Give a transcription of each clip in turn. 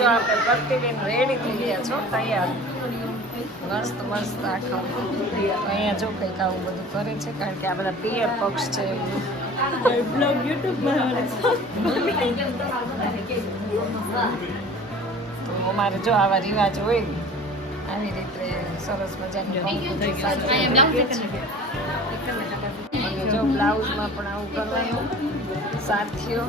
જો આપણે પ્રતિબેન રેડી થઈ ગયા છો તૈયાર મસ્ત મસ્ત આખા અહીંયા જો કંઈક આવું બધું કરે છે કારણ કે આ બધા પિયર પક્ષ છે બ્લોગ યુટ્યુબમાં તો અમારે જો આવા રિવાજ હોય આવી રીતે સરસ મજાની જો બ્લાઉઝમાં પણ આવું કરવાનું સાથીઓ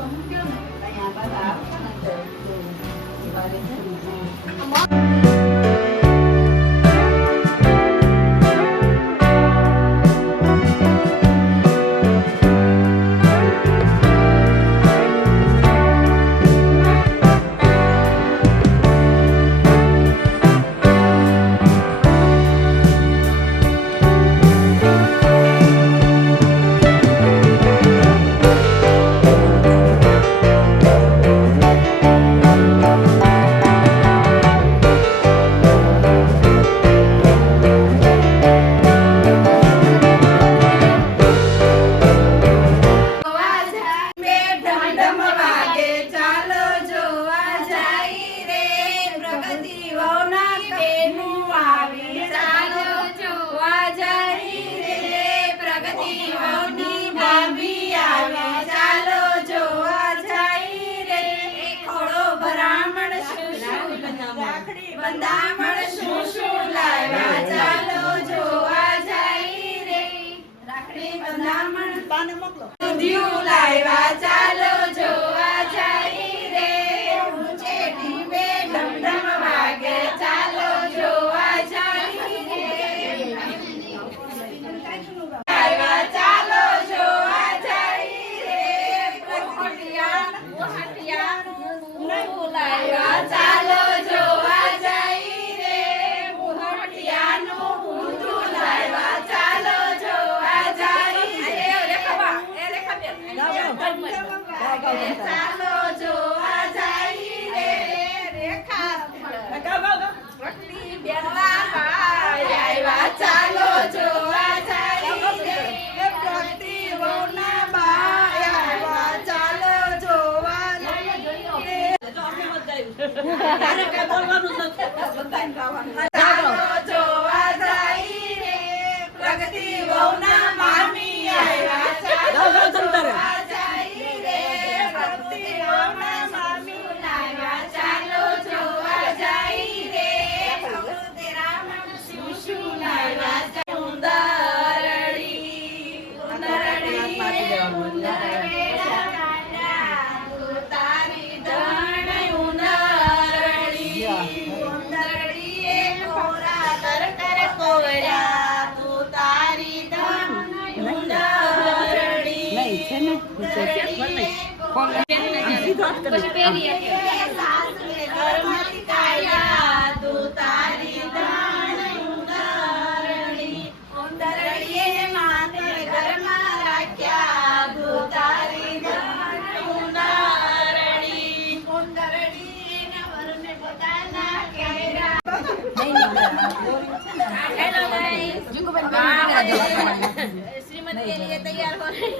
श्रीमती के लिए तैयार हो रहे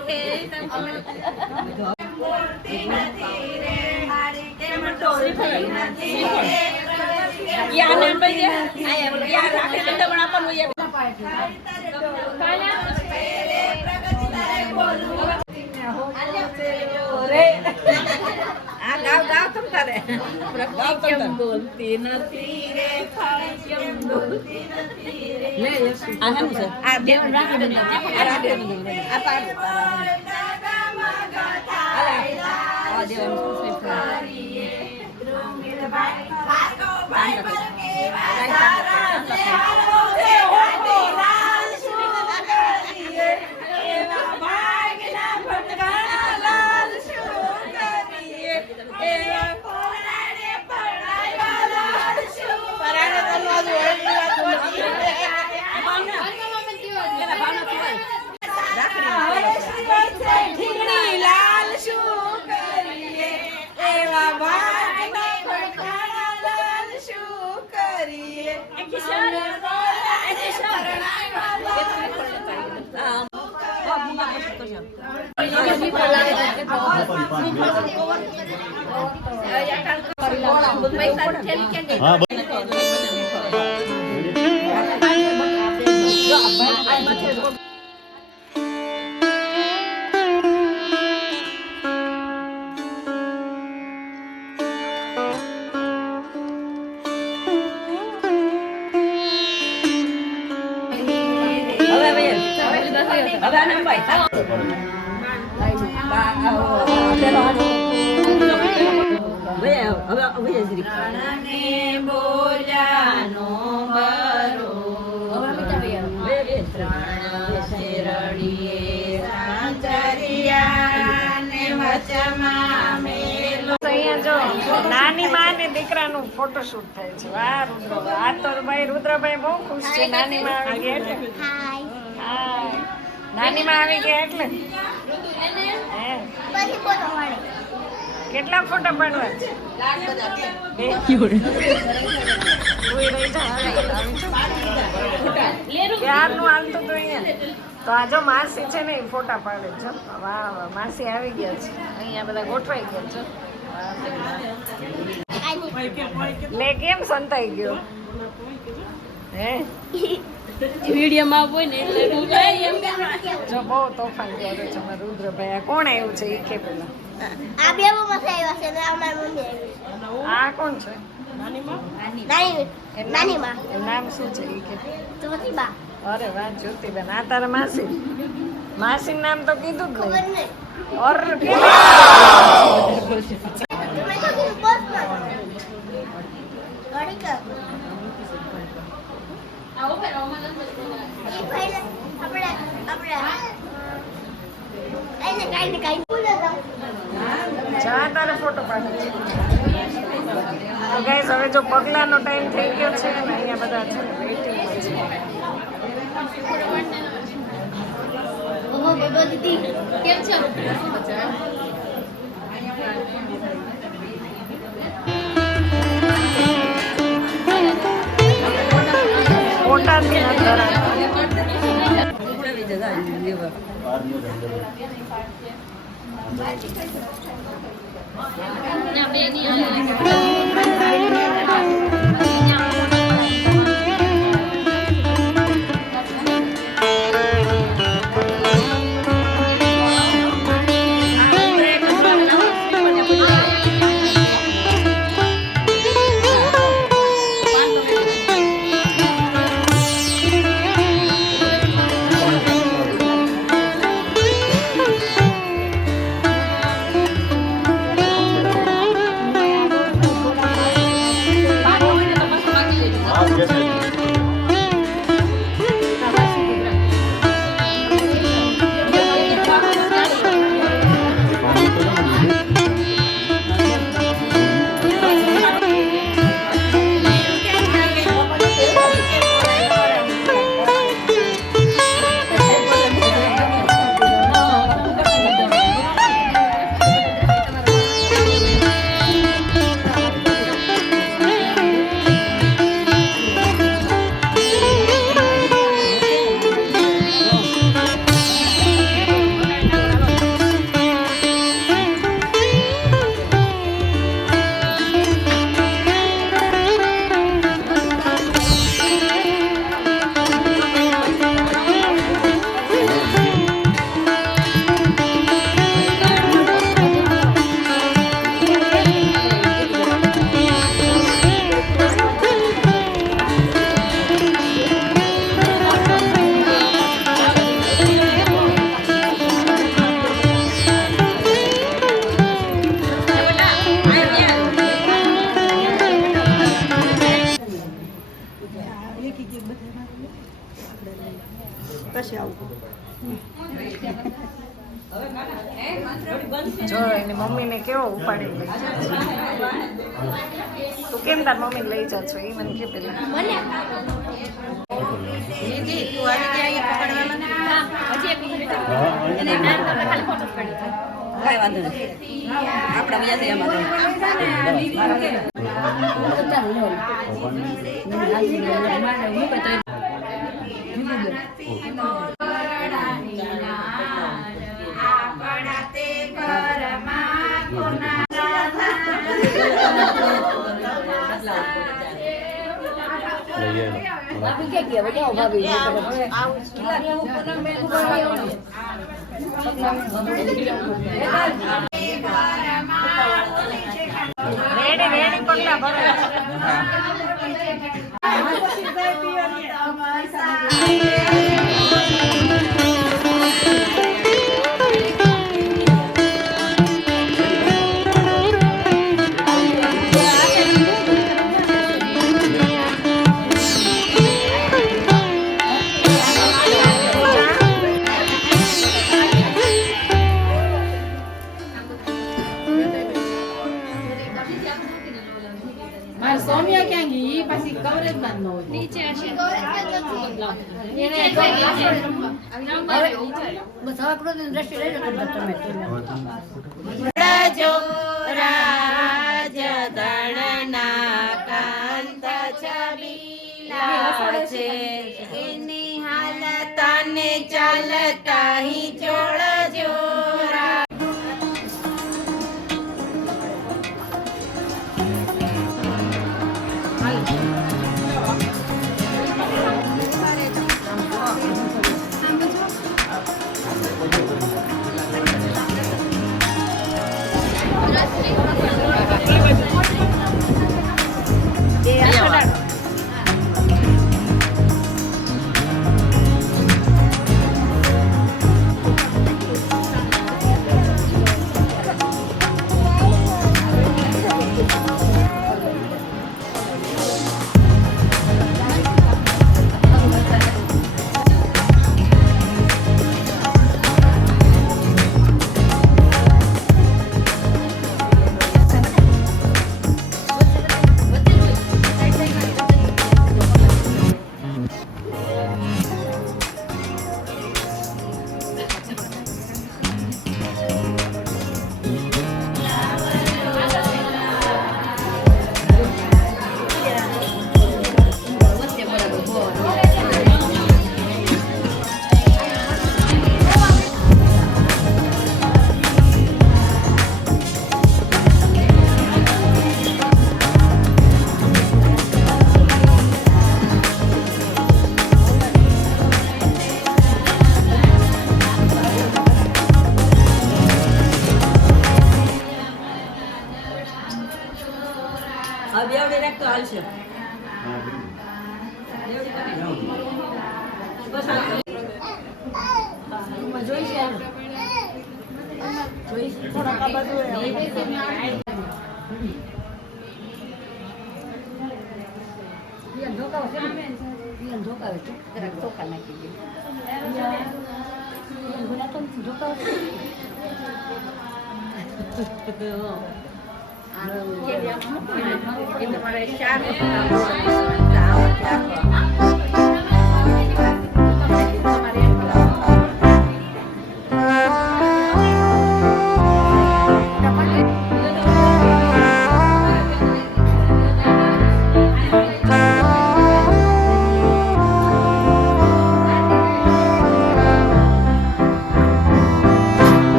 बोलती નથી રે કેમ બોલતી નથી રે આ હે સર આ દેવ રાખી દે આ રાખી દે આ પાડ આ દેવ કરીએ રોમિલ ભાઈ વાતો ભાઈ પર કે વારા રે હાલો રે લાલ શું કરીએ એવા ભાઈ ના ભટકા લાલ શું કરીએ એવા હા નાની માં ને દીકરાનું ફોટોશૂટ થાય છે. વાહ રુદ્ર, આ તો ભાઈ રુદ્રભાઈ બહુ ખુશ છે. નાની માં આવી ગયા એટલે હાય. નાની માં આવી ગયા એટલે હે કેટલા ફોટા પાડવા છે? ક્યારનું હાલતું તો અહીંયા તો આ જો માસી છે ને એ ફોટા પાડે છે. વાહ વાહ, માસી આવી ગયા છે. અહીંયા બધા ગોઠવાઈ ગયા છે. લે કેમ સંતાઈ ગયો હે? વિડીયોમાં હોય ને એટલે જો બહુ તોફાન કરે છે અમારા રુદ્રભાઈ. આ કોણ આવ્યું છે એ કે પેલા? આ બે મસાઈ આવ્યા છે ને અમારી મમ્મી આવી આ કોણ છે? નાની માં એનું નામ શું છે એ કે? ચોથી બા અરે વાહ જ્યોતિબેન, આ તારા માસી? માસી નામ તો કીધું જ ખબર નહીં. નહીં ઓર તમે તો કીધું બસ માં ગાડી કર આવો ફેર એ ભાઈ આપણે એને કાઈ ભૂલ જાવ જા તારે ફોટો પાડે છે. તો ગાઈસ હવે જો પગલાનો ટાઈમ થઈ ગયો છે ને અહીંયા બધા છે ને વેઇટિંગમાં છે. ઓહો બેબો દીદી કેમ છો? ફોટાથી ન કરાય. ના બે ની જો એની મમ્મીને કેવો ઉપાડી લઈ જાય છે. તું કેમ તાર મમ્મીને લઈ જા છો એ મને કે પેલા. ભાભી ક્યાં ગયા બધા ભાભી રેડી રેડી પગલા ભરે સોનિયા ક્યાં ગઈ પછી કવરેજ માં ન હોય નીચે હશે બસ હવે પ્રોટીન દ્રષ્ટિ લઈ લો તમે રાજો રાજ દળના કાંત છબીલા છે એની હાલત ને ચાલતા હી જોડજો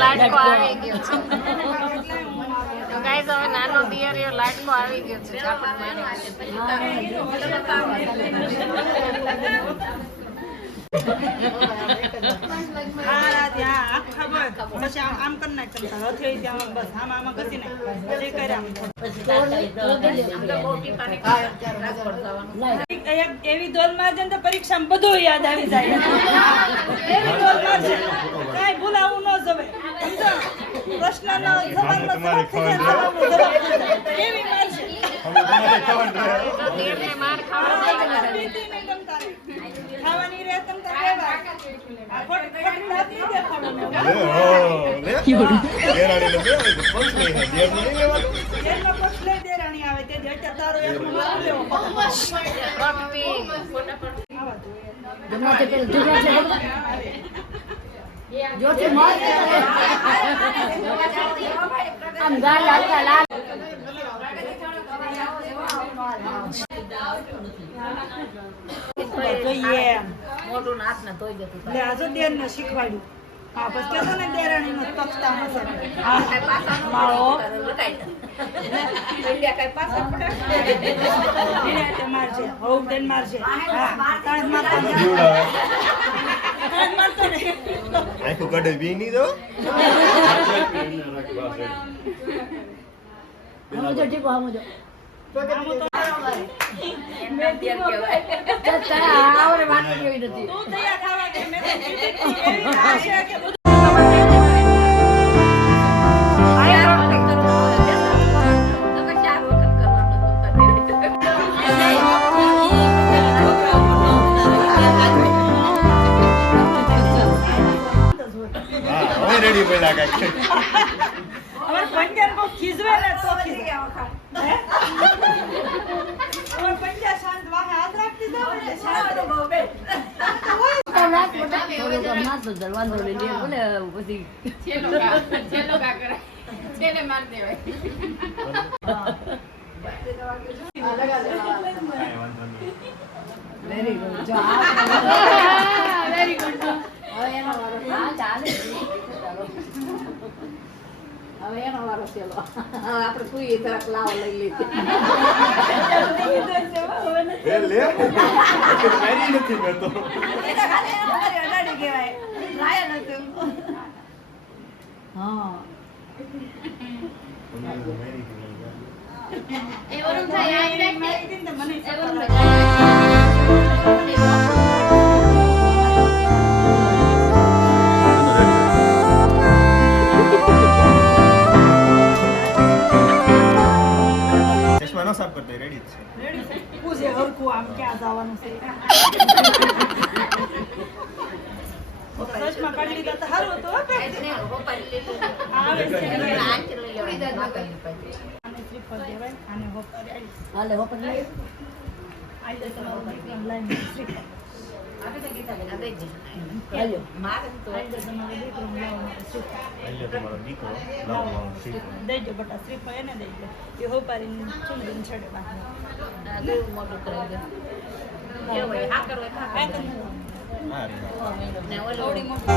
લાડકો આવી ગયો છે. તો ગાઈસ હવે નાનો દિયરિયો લાડકો આવી ગયો છે. એવી દોલ માં તો પરીક્ષામાં બધું યાદ આવી જાય. એવી દોલ માં કઈ ભૂલાવું ન જવે. પ્રશ્નનો સવાલનો જવાબ થઈ જાય, સવાલનો જવાબ થઈ જાય. કેવી મારશે? તેરને માર ખાવા પીતીને તમ તારે. ખાવાની રહે તમ તારે કહેવાય. આ ખોટી વાત નહીં દેખાડવાની. જેટલો પક્ષ લઈ દેરાણી આવે તે જ અત્યારે તારો એકનો લાભ લેવો. આવા જોઈએ એમ. મોટું નાથ ને ધોઈ જતું એટલે આજે દેરને શીખવાડ્યું. હા, પછી કહેશો ને દેરાણીનો તખતા હશે. હા, માળો. નિરાંતે મારજે, હોવ દેન મારજે. હા, તાણ મારતા જા. તાણ મારતો ને. આખું કડે બી નહીં દો તું તૈયાર થવા દે. મેં તો કીધી હતી, એવી વાત છે કે બધું હવે રેડી પેલા કાંઈક અમાર પંજાબ કો ખીજવે ને તો ખીજવે. હે? અમાર પંજાબ શાંત વાહે હાથ રાખતી જાવ ને શાંત રહો બે. હવે એનો વારો ચલો હવે આપણે કોઈ તરફ લાવો લઈ લીધી એ લે મારી નથી મેં તો એના ખાલી અમારી અડાડી કહેવાય. લાયા નથી. હા મારી દીને મને ચશ્મા નો સાફ કરતો રેડી જ છે રેડી છે. પૂછે હરખું આમ ક્યાં જવાનું છે. ચશ્મા કાઢી લીધા તો સારું હતું હો બેન. આવે છે. આને શ્રીફળ દેવાય, આને હોપર આવી. હાલે હોપર લઈ આજે તમારો વિક્રમ લાઈન શ્રીફળ. હાલો આજે તમારો વિક્રમ લાવવાનો શ્રીફળ. એટલે તમારો દીકરો લાવવાનો શ્રીફળ. દેજો બટા શ્રીફળ એને દેજો. એ હોપારીને ચૂંદડીને છડે બાકી. મોટું કરી દે હા રે થોડી મોટી.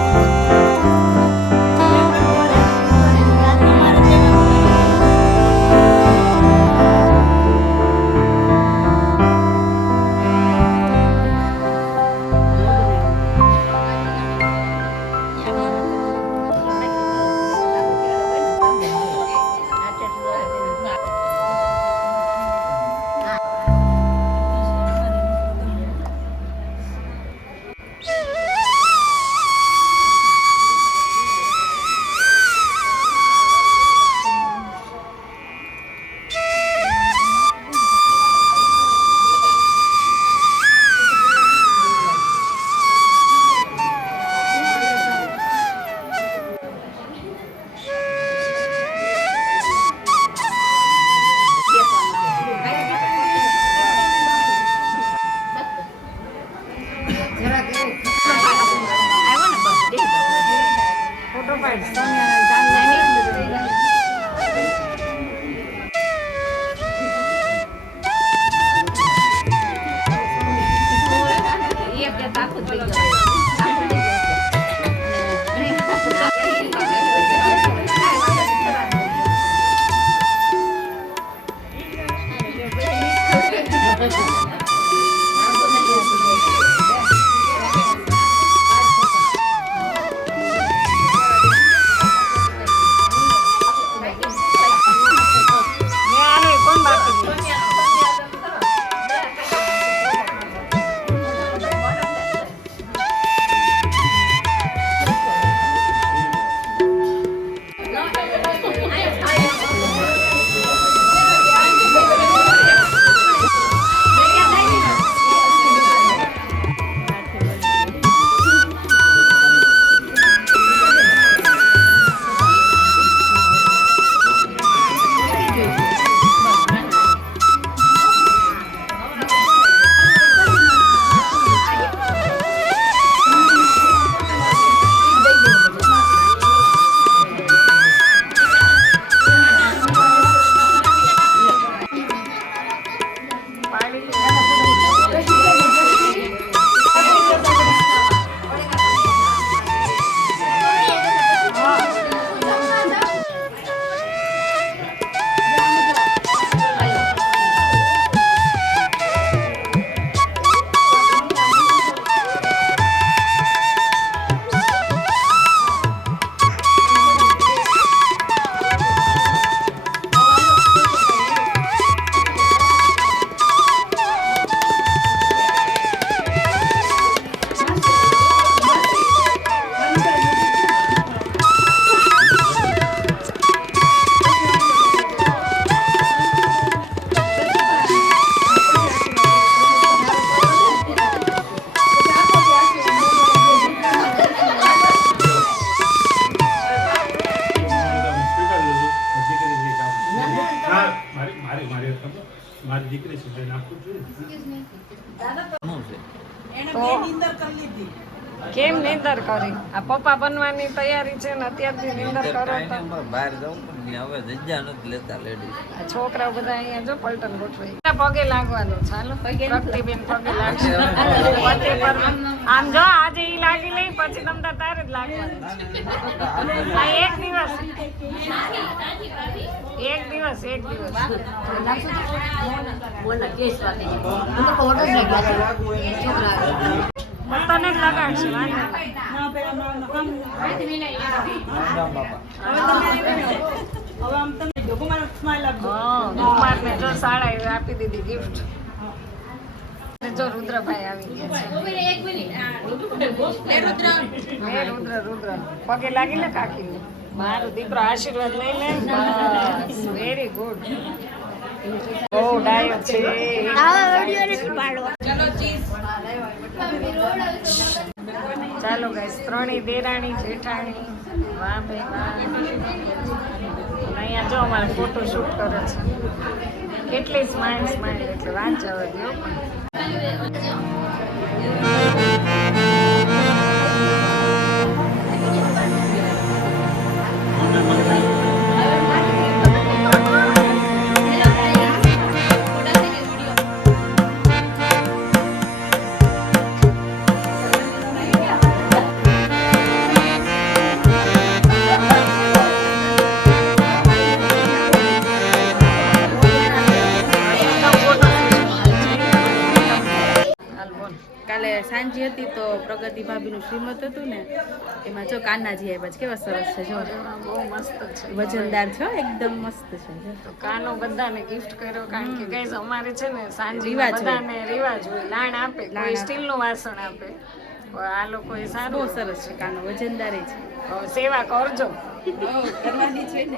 મારી દીકરી છે નાખું છું એને તો- બે નીંદર કરી લીધી. કેમ નીંદર કરી? આ પપ્પા બનવાની તૈયારી છે ને અત્યારથી નીંદર કરો તો બહાર જાઉં પણ હવે જગ્યા નથી લેતા લેડીઝ. આ છોકરાઓ બધા અહીંયા જો પલટન ગોઠવાઈ પગે લાગવાનું ચાલો પ્રગતિબેન પગે લાગશે પતિ પર આમ જો આજે ઈ લાગી નહીં પછી તમ તારે જ લાગવાનું આ એક દિવસ તને જ લગાડશે વાંધો નહીં. ના, પેલા મારું કામ. રામ બાપા. હવે આમ તમે જો, મારો smile આપજો. હા, કુમારને જો સાડા એ આપી દીધી ગિફ્ટ જો રુદ્રભાઈ આવી ગયા છે મે રુદ્ર પગે લાગી લે કાકીને મારો દીકરો આશીર્વાદ લઈ લે બસ વેરી ગુડ બહુ ડાયો છે આવા વિડિયો નથી પાડવા. ચાલો ગાઈસ ત્રણેય દેરાણી જેઠાણી વાહ ભાઈ વાહ અહીંયા જો અમારે ફોટો શૂટ કરે છે કેટલી સ્માઇલ એટલે વાત જવા દો હાલ બોલ કાલે સાંજે હતી તો પ્રગતિ ભાભીનું શ્રીમત હતું ને એમાં જો કાનાજી આવ્યા છે કેવા સરસ છે જો બહુ મસ્ત છે વજનદાર છે હો, એકદમ મસ્ત છે જો. તો કાનો બધાને ગિફ્ટ કર્યો કારણ કે ગાઈસ અમારે છે ને સાંજે રિવાજ હોય. બધાને રિવાજ હોય લાણ આપે કોઈ લાણ. સ્ટીલનું વાસણ આપે પણ આ લોકો એ બહુ સારું સરસ છે કાનો વજનદાર છે હવે સેવા કરજો કરવાની છે ને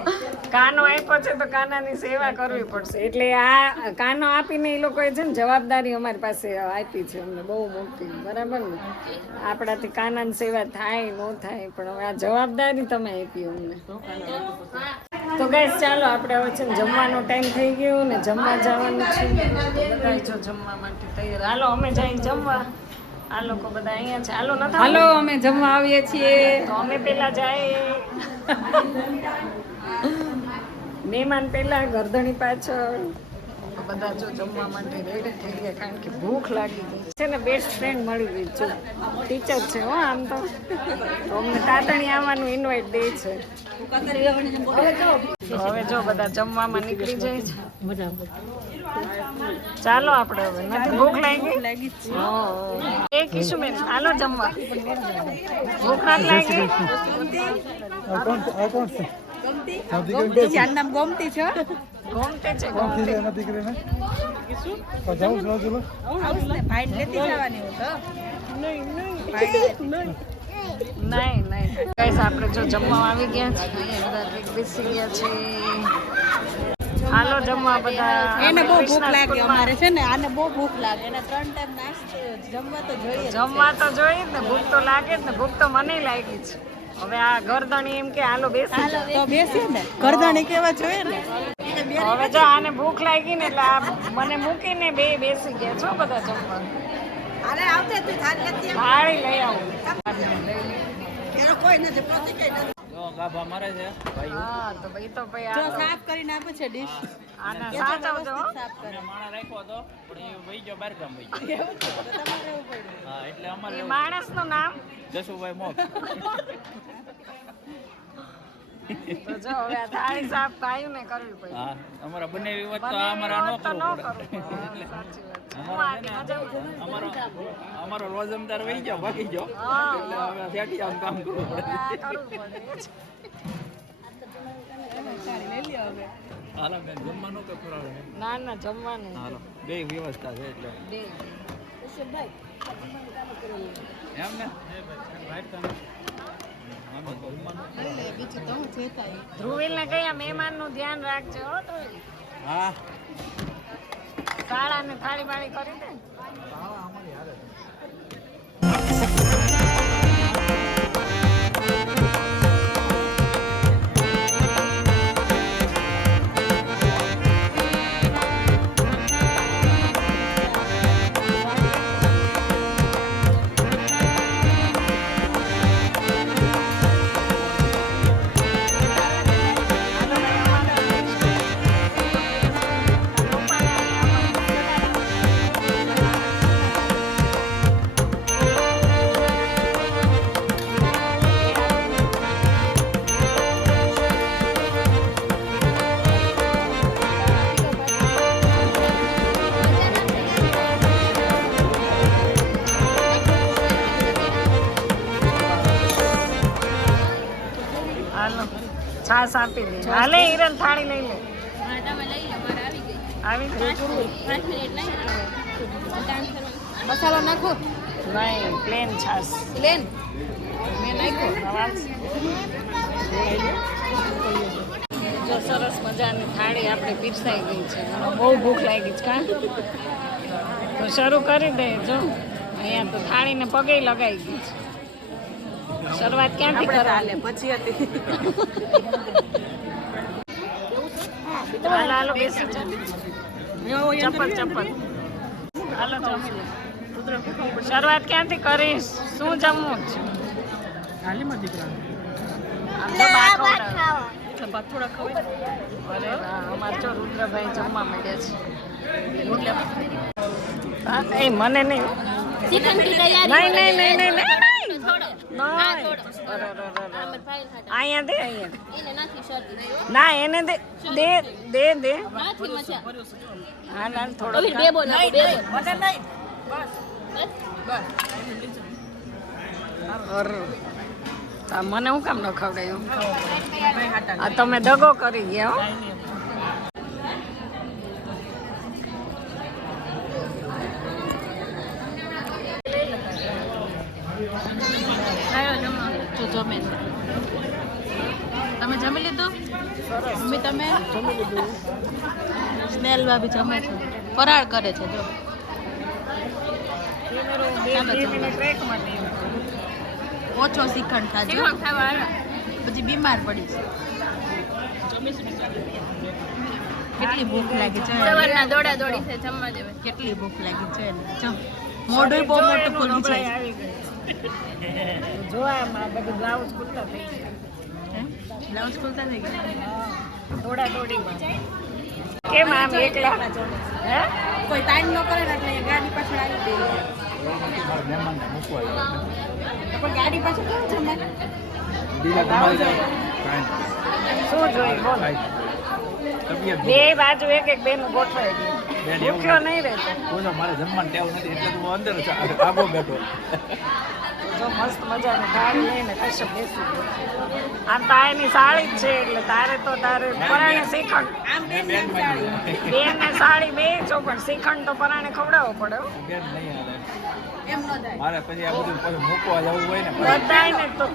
કાનો આપ્યો છે તો કાનાની સેવા કરવી પડશે એટલે આ કાનો આપીને એ લોકોએ છે ને જવાબદારી અમારી પાસે આપી છે અમને બહુ મોટી બરાબર ને આપણાથી કાનાની સેવા થાય ન થાય પણ હવે આ જવાબદારી તમે આપી અમને તો ગાઈસ ચાલો આપણે હવે છે ને જમવાનો ટાઈમ થઈ ગયો ને જમવા જવાનું છે તો બધા જો જમવા માટે તૈયાર હાલો અમે જઈ જમવા આ લોકો બધા અહીંયા છે હાલો નથી હાલો અમે જમવા આવીએ છીએ તો અમે પેલા જાય મહેમાન પેલા ગરદણી પાછળ તો બધા જો જમવા માટે રેડી થઈ ગયા કારણ કે ભૂખ લાગી ગઈ છે ને બેસ્ટ ફ્રેન્ડ મળી ગઈ જો ટીચર છે હો આમ તો અમને તાતણી આવવાનું ઇન્વાઇટ દે છે હવે જો બધા જમવામાં નીકળી જાય છે ચાલો આપણે હવે નથી ભૂખ લાગી એ કીશું બેન હાલો જમવા ભૂખ નથી લાગી આનું નામ ગોમતી છે ગોમતે છે ગોમતે ભાઈ લેતી જવાની હું તો નહીં ગાઈસ આપણે જો જમવા આવી ગયા છે અહીંયા બધા કંઈક બેસી ગયા છે હાલો જમવા બધા એને બહુ ભૂખ લાગે અમારે છે ને આને બહુ ભૂખ લાગે એને 3 ટાઈમ નાસ્તો જમવા તો જોઈએ જમવા તો જોઈએ જ ને ભૂખ તો લાગે જ ને ભૂખ તો મને લાગી છે હવે આ ગરદણી એમ કે હાલો બેસી જાઓ. તો બેસીએ ને કરદાણી કેવા જોઈએ ને હવે જો આને ભૂખ લાગી ને એટલે આ મને મૂકીને બેસી ગયા છો બધા જમવા અરે આવતે તું થાળી લેતી આવ. થાળી લઈ આવું એનો કોઈ નથી પ્રતિકે નથી. જો ગાભા મારે છે ભાઈ હા તો ભાઈ તો ભાઈ જો આ સાફ કરીને આપે છે ડીશ આના સાચવજો હો. સાફ કરે માણા રાખ્યો હતો પણ એ વહી ગયો બહાર ગામ વહી ગયો હા એટલે અમારે એ માણસનું નામ જસુભાઈ મોગ તો જો હવે આ થાળી સાફ કાયું ને કરવી પડી હા અમારા બંને વિવાદ તો બને અમારા એવી ન વાત તો કરવું ન પડે કરવું પડે. સાચી વાત છે. હું અમારો આગે મજા આવી. અમારો રોજમદાર વહી ગયો ભાગી ગયો હા. એટલે હવે સેટી આમ કામ કરવું પડે હા, કરવું પડે. હાલો બેન જમવાનું કે ફરાળ ના ના જમવાનું હાલો બે વ્યવસ્થા છે એટલે બે એમ ને આમાં જમવાનું ધ્રુવીલ ને કયા મહેમાન નું ધ્યાન રાખજો હો ધ્રુવીલ હા શાળા ને થાળી બાળી કરી દે હાલો છાસ આપી દે. હાલે હિરલ થાળી લઈ લે. આવી ગઈ. મસાલો નાખો નહીં પ્લેન છાસ. પ્લેન મેં નાખ્યો. જો સરસ મજાની થાળી આપણે પીરસાઈ ગઈ છે. મને બહુ ભૂખ લાગી છે કાં તો શરૂ કરી દે. જો અહીંયા તો થાળીને પગે લગાઈ ગઈ છે. શરૂઆત ક્યાંથી કરવાની? પછી હતી હાલો હાલો બેસી જા. ચપ્પલ હાલો જમી લે. શરૂઆત ક્યાંથી કરીશ? શું જમવું છે? આમ તો ના, બા ભાત ખવડાવે. ખાવા. અરે વાહ, અમારે જો રુદ્રભાઈ જમવા માંડ્યા છે. હા, એ મને નહીં. ચિકન કી નહીં તૈયારી નહીં નહીં નહીં નહીં થોડો નહીં. અરે, અરે, અરે. ભાઈ ખાતા અહીંયા દે અહીંયા. એને નથી શરદી ના એને દે દે દે દે. નથી મજા હા ના થોડો ઓલી બેબો ના બેબો વજન નહીં મને હું કામ ન ખવડાયું? આ તમે દગો કરી ગયા હો. જો જમે છે. તમે જમી લીધું? મમ્મી તમે સ્નેલ ભાભી જમે છે. ફરાળ કરે છે જો. ઓછો શ્રીખંડ ખાજો પછી બીમાર પડી છે. કેટલી ભૂખ લાગી છે. સવારના દોડા દોડી છે જમવા દેવે કેટલી ભૂખ લાગી છે એને. જો મોઢું બહુ મોટું ખોલી છે. જો આમાં બધું બ્લાઉઝ ખુલ્લા થઈ ગયા. બ્લાઉઝ ખોલતા થઈ ગયા. દોડા દોડીમાં કેમ આમ એકલા? હે કોઈ ટાઈમ ન કરે ને એટલે ગાડી પાછળ આવી દે. મહેમાનને મૂકવા જાવ. પણ ગાડી પાછળ કેવું છે ને? દીલા તમારે શું જોઈ બોલ? તબિયત બે બાજુ એક એક બેન ગોઠવાઈ ગઈ. બેન એવું ભૂખ્યો નહીં રહેતો. બોલો મારે જમવાનું ટેવ નથી એટલે હું અંદર આગો બેઠો. જો મસ્ત મજાની થાળી લઈને કશે બેસી ગયો. આમ તો એની સાડી જ છે એટલે તારે તો તારે પરાણે શ્રીખંડ બેન ને સાડી બે છો પણ શ્રીખંડ તો પરાણે ખવડાવવો પડે હો. બેન નહીં હાલે. એમ ન થાય. મારે પછી આ બધું પાછું મૂકવા જવું હોય ને બધાયને તો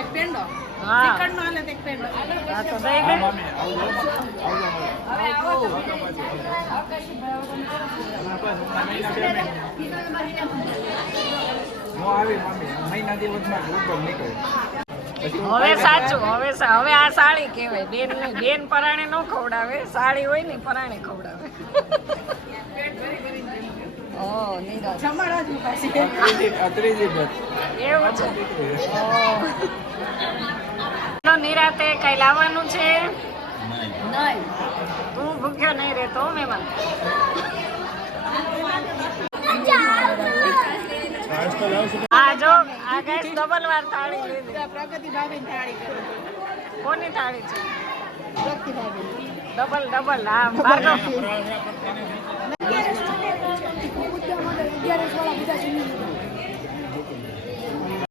એક પેંડો હા શ્રીખંડ નો હાલે તો એક પેંડો. આ તો દઈ હા દે. મમ્મી આવજો હું આવી મમ્મી મહિના દિવસમાં ઉપર નીકળે. હવે સાચું હવે આ સાડી કહેવાય. બેન બેન પરાણે ન ખવડાવે. સાડી હોય ને પરાણે ખવડાવે. ઓ નિરાશ જમાડા જ પાછી. ત્રીજી બસ એવું છે. તો નિરાતે કઈ લાવવાનું છે? નહીં. તું ભૂખ્યો નહીં રહેતો મહેમાન. આ જો આ ગેસ ડબલ વાર થાળી લીધી. પ્રગતિ ભાભી થાળી કરે. કોની થાળી છે? પ્રગતિ ભાભી. ડબલ હા ભાગો.